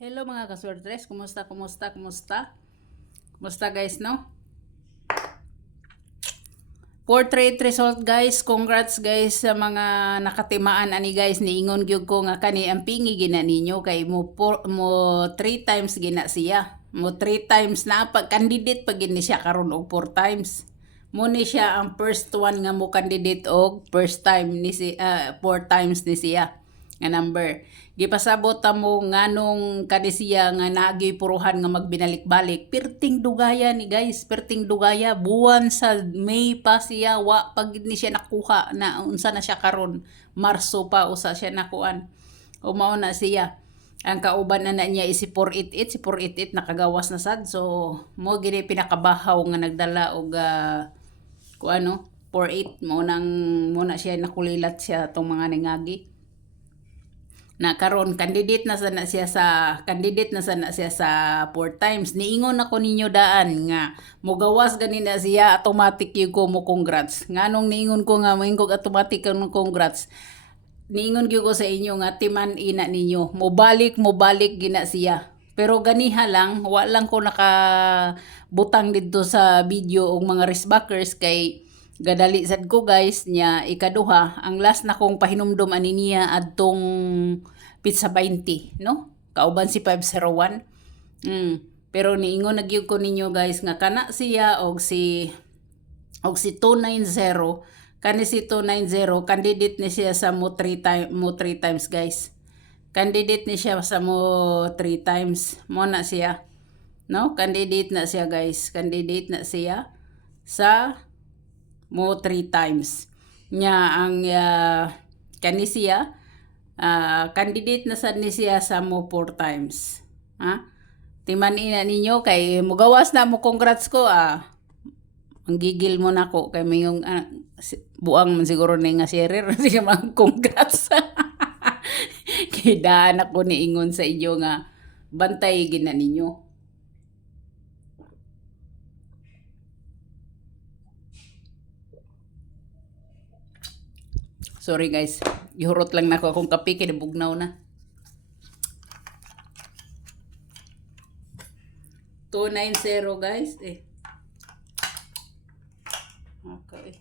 Hello mga kaswertres, kumusta guys, no? For trade result guys, congrats guys sa mga nakatimaan ani guys, niingon gyud ko nga kani ang pingi gina ninyo kay mo 3 times gina siya. Mo 3 times na pag candidate pag gini siya karon og 4 times. Mo ni siya ang first one nga mo candidate og first time ni si 4 times ni siya nga number. Gipasabot ta mo nganong kanisiya nga naagi puruhan nga magbinalik-balik. Perting dugaya ni guys, perting dugaya buwan sa May pa siya wa pag ni siya nakuha na unsa na siya karon. Marso pa usa siya nakuan. O mao na siya. Ang kauban na niya is si 488, si 488 nakagawas na sad. So mo gini pinakabahaw nga nagdala og kuano 48 mo na siya nakulilat siya tong mga ningagi na karon candidate na sana siya sa 4 times. Niingon ako ninyo daan nga mogawas ganina siya automatic yung ko mo congrats. Nganong niingon ko nga moingkog automatic mo congrats. Niingon gyud ko sa inyo nga timan ina ninyo. Mobalik gina siya. Pero ganiha lang, wa lang ko nakabutang dito sa video og mga riskbackers kay gadali sad ko guys nya ikaduha ang last na kong pahinumdom ani niya adtong pizza 20 no kauban si 501 pero niingon nagyud ko ninyo guys nga kana siya og si 290 kani si 290 candidate ni siya sa mo 3 times guys, candidate ni siya sa mo 3 times mo na siya no candidate na siya guys, candidate na siya sa mo 3 times nya ang kanisiya candidate na sad ni siya sa mo 4 times ha timan ina ninyo kay mugawas na mo congrats ko ang gigil mo nako kay mayong buang man siguro ni nga sharer sige mang congrats kay daan ako niingon sa inyo nga bantay gina ninyo. Sorry guys, ihurot lang nako akong kape kay nabugnaw na. 290 guys Okay.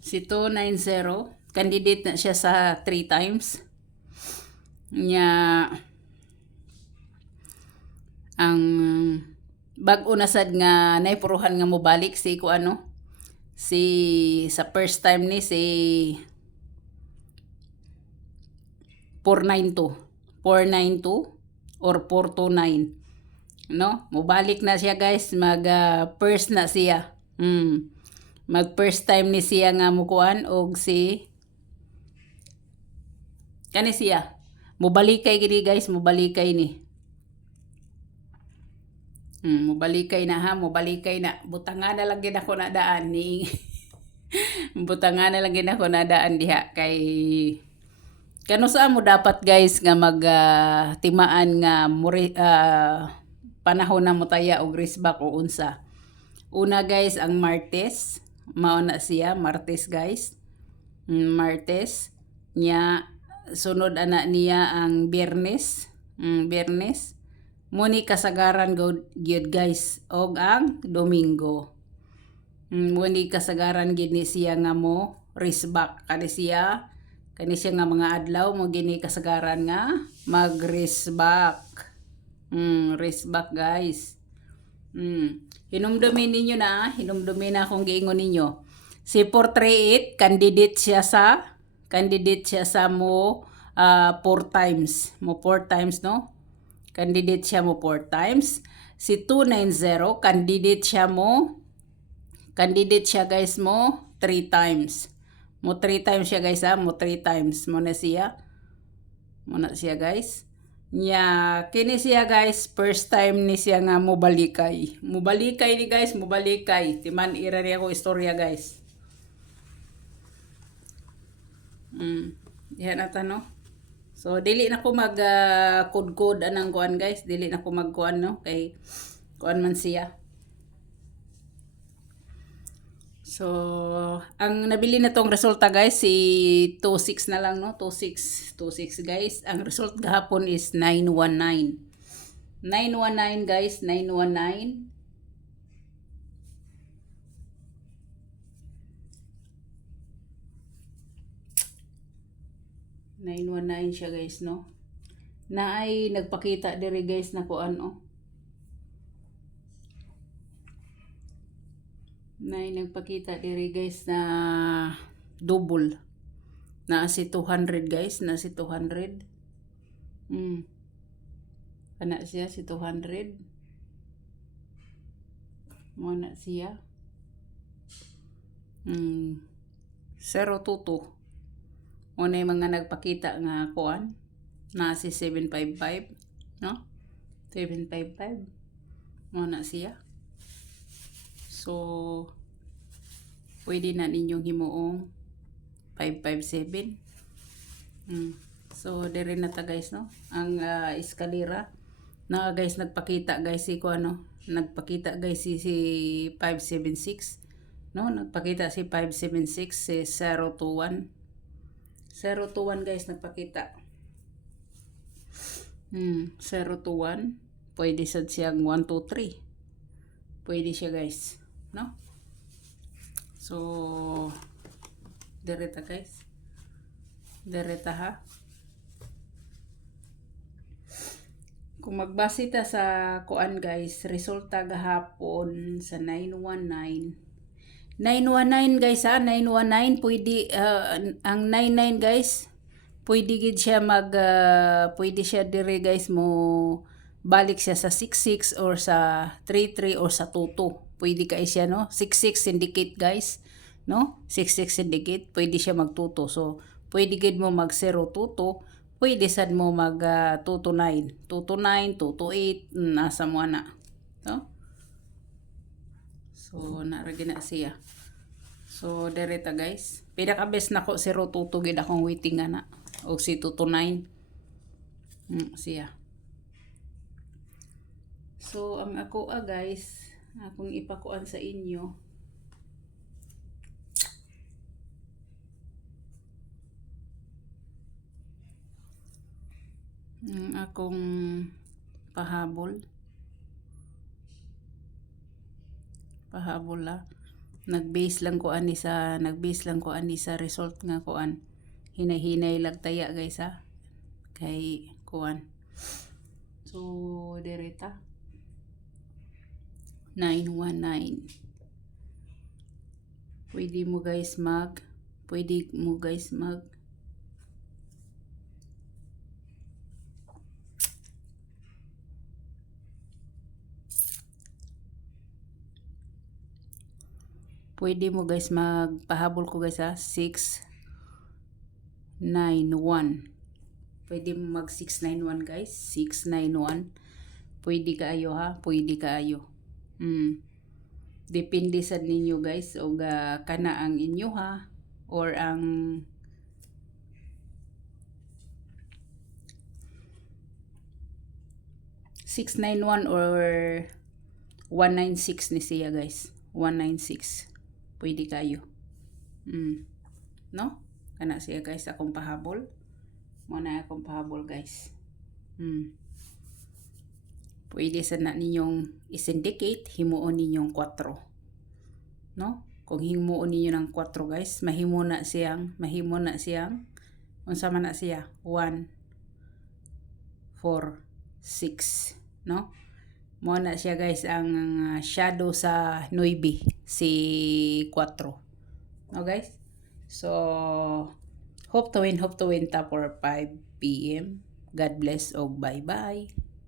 Si 290, candidate na siya sa 3 times. Nya ang bag-o na sad nga naipuruhan nga mobalik si si sa first time ni si 492 or 429 no mobalik na siya guys mag first na siya mag first time ni siya nga mukuan og si kani siya mubalikay gini guys, mubalikay ni. Mubalikay na ha, mubalikay na. Butangan na lang gid ako na daan ni. Butangan na lang gid ako na daan diha kay kano sa mo dapat guys nga mag timaan nga panahon na mo taya og riskback o unsa. Una guys ang Martes, mao na siya Martes guys. Martes nya sunod ana niya ang Biyernes. Biyernes. Muni kasagaran gyud guys og ang Domingo. Muni kasagaran gini siya nga mo riskback kani siya nga mga adlaw mo gini kasagaran nga mag-riskback. Riskback guys. Hinumdumin ninyo na, hinumdumin na akong giingon ninyo. Si 438 candidate siya sa mo 4 times. Mo 4 times no? Candidate siya mo 4 times. Si 290 candidate siya guys mo 3 times. Mo 3 times siya guys mo 3 times mo na siya. Mo na siya guys. Nya kini siya guys first time ni siya nga mobalikay. Mobalikay ni guys, mobalikay. Timan irari ako istorya guys. Yan ata no. So dili na ko mag kudkod anang kuan guys, dili na ko magkuan no kay kuan man siya. So, ang nabili na tong resulta guys, si 26 na lang, no? 26 guys. Ang result gahapon is 919. 919 guys, 919. Siya guys, no? Na ay nagpakita diri guys na kuan, oh. Na nagpakita diri guys na double na si 200 guys, na si 200 kana siya si 200 mo na siya 022 mo na yung mga nagpakita nga kuan na si 755, no? 755 mo na siya. So, pwede na ninyong himuong 557. So, dire na ta guys, no? Ang eskalera na guys nagpakita guys si ko ano, nagpakita guys si 576, no? Nagpakita si 576 si 021. 021 guys nagpakita. 021 pwede sad siyang 123. Pwede siya guys, no? So, direta guys. Direta ha. Kung magbase ta sa kuan guys, resulta gahapon sa 919. 919 guys ha, 919 pwede ang 99 guys. Pwede gid siya pwede siya dire guys mo balik siya sa 66 or sa 33 or sa 22. Pwede kay siya, no? 66 indicate guys, no? 66 indicate, pwede siya magtuto. So, pwede gid mo mag 022, pwede sad mo mag 229, 229, 228, nasa mo na. No? So, naragi na siya. So, direta guys. Pinaka-best na ko 022 gid akong waiting na. O si 229. Siya. So, ang ako guys, akong ipakuan sa inyo. Ang akong pahabol. Pahabol la. Nag-base lang ko ani sa result nga kuan. Hinay-hinay lang taya guys ha. Kay kuan. So, direta. 919. Pwede mo guys mag magpahabol ko guys ha, 691. Pwede mo mag 691 guys, 691. Pwede kaayo ha, pwede kaayo. Depende sa ninyo guys o kana ang inyo ha, or ang (691) or 196 ni siya guys, 196 pwede kayo. No? Kana siya guys akong pahabol. Muna akong pahabol guys. Pwede sa na ninyong is-indicate, himuon ninyong 4. No? Kung himuon ninyo ng 4 guys, mahimo na siyang unsa man na siya 1 4 6, no? Mo na siya guys ang shadow sa 9 si 4. No guys? So hope to win ta for 5 PM. God bless o bye-bye.